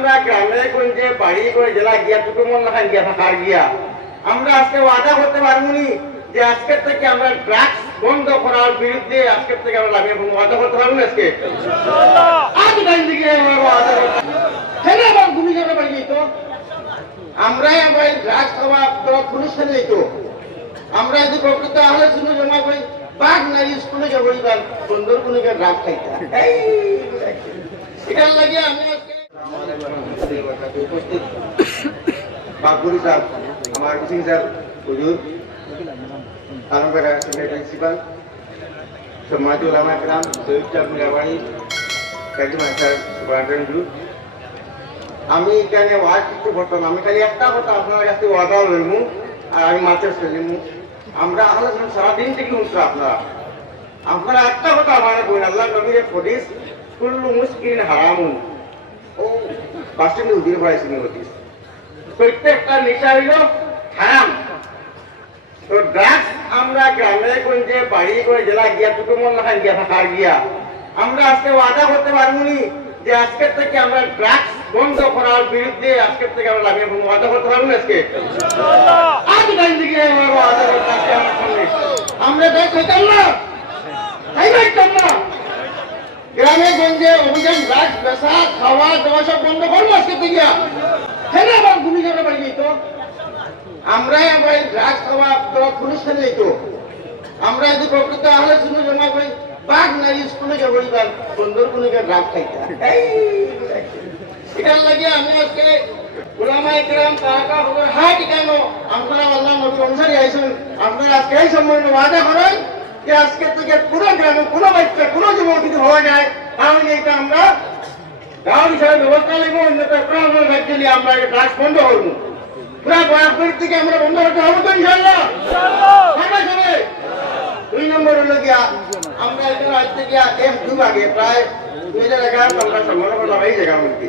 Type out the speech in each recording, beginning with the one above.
আমরা গ্রামে গঞ্জে বাড়ি করে জেলা গিয়া টুকু মন লাখান গিয়া থাকার গিয়া। আমরা আজকে ওয়াদা করতে পারবনি যে আজকের থেকে আমরা ড্রাগস বন্ধ করার বিরুদ্ধে আজকের থেকে আমরা পড়ব। ওয়াদা করতে পারব না আজকে। আজ টাইম থেকে আমরা ওয়াদা হেলে ভূমিকাটা বাড়ি আমরাই আমরা এই ড্রাগস খাওয়া ফেলে যেত আমরা যদি আহলে শুনে জমা করি, বাঘ নারী স্কুলে যাব সুন্দর কোনো ড্রাগ খাইতা। এটার লাগে আমি উপস্থিত বাপুরি সাহেব আমার সিং স্যার হুজুর সেক্রেটারি প্রিন্সিপাল সম্মানিত উলামা একরাম Shahid Chand Mirabari Kazima sir superintendent group আমি এখানে ওয়াজ কিছু করতাম। আমি খালি একটা কথা আপনার কাছে ওয়াদাও লইমু আর আমি মাছের ফেলিমু আমরা আলোচনা সারাদিন থেকে উঠছো আপনারা। আপনারা একটা কথা আমার বলেন আল্লাহ নবীর ফদিস কুল্লু হারামুন। পাঁচটা উদির পড়াইছি হতিস প্রত্যেকটা নেশা হইল হারাম। তো ড্রাগস আমরা গ্রামে গঞ্জে বাড়ি করে জেলা গিয়া টুকু মন গিয়া থাকার গিয়া, আমরা আজকে ওয়াদা করতে পারবনি যে আজকের থেকে আমরা ড্রাগস বন্ধ করার বিরুদ্ধে আজকের থেকে আমরা লাভিয়ে ওয়াদা করতে পারব আজকে? আজ টাইম থেকে আমরা ওয়াদা করতে আজকে আমার সামনে। আমরা দেখ হইতাম না। খাইবাইতাম না? গ্রামে, গঞ্জে, অভিযান ড্রাগস বেচা খাওয়া, দাওয়া সব বন্ধ করব আজকে থেকে হেলে আমার ভূমিকাটা বাড়ি যেত আমরাই আমরা এই ড্রাগস খাওয়া, দেওয়া পুলিশ ফেলে যেত আমরা যদি প্রকৃত আহলে শুনে জমা করি বাঘ নারী স্কুলে যাব এবার সুন্দর কোনো ড্রাগ খাইতা এই এটার লাগে আমি আজকে ওলামা ইকরাম কাকা হগর হাই কেন আপনারা আল্লাহ নবীর অনুসারী আইছেন? আপনারা আজকে এই সম্বন্ধে ওয়াদা যে আজকে থেকে কোনো গ্রামে, কোনো বাচ্চা কোনো যুবক যদি হওয়া যায় তাহলে এটা আমরা গাঁও হিসাবে ব্যবস্থা নেব অন্যতা প্রাণ রাজ্যে নিয়ে আমরা এই ড্রাগস বন্ধ করব। পুরা বয়াপুর থেকে আমরা বন্ধ করতে হবে তো ইনশাল্লাহ দুই নম্বর হলো গিয়া, আমরা এটা আজ থেকে এক যুগ আগে প্রায় দুই হাজার এগারো, আমরা সম্মেলন করলাম এই জায়গার মধ্যে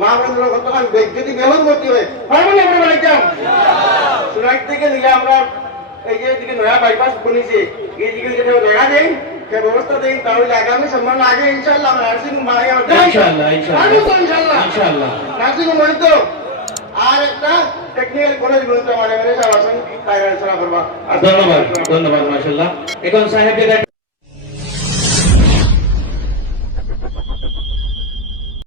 মা বোনরা কতক্ষণ যদি বেহন ভর্তি হয়। পারব আমরা বানাইতাম সুরাট থেকে নিলে আমরা এই যে এদিকে নয়া বাইপাস বনেছে এই দিকে যেটা দেখা দেয় সে ব্যবস্থা দেই। তাহলে আগামী সম্মান আগে ইনশাল্লাহ আমরা নার্সিং হোম বানাই আমরা ইনশাআল্লাহ, ইনশাআল্লাহ। পারব তো ইনশাল্লাহ নার্সিং হোম হইতো আর একটা টেকনিক্যাল কলেজ বলতো সাহেব করবা। ধন্যবাদ ধন্যবাদ মাসাল্লাহ এখন সাহেবদের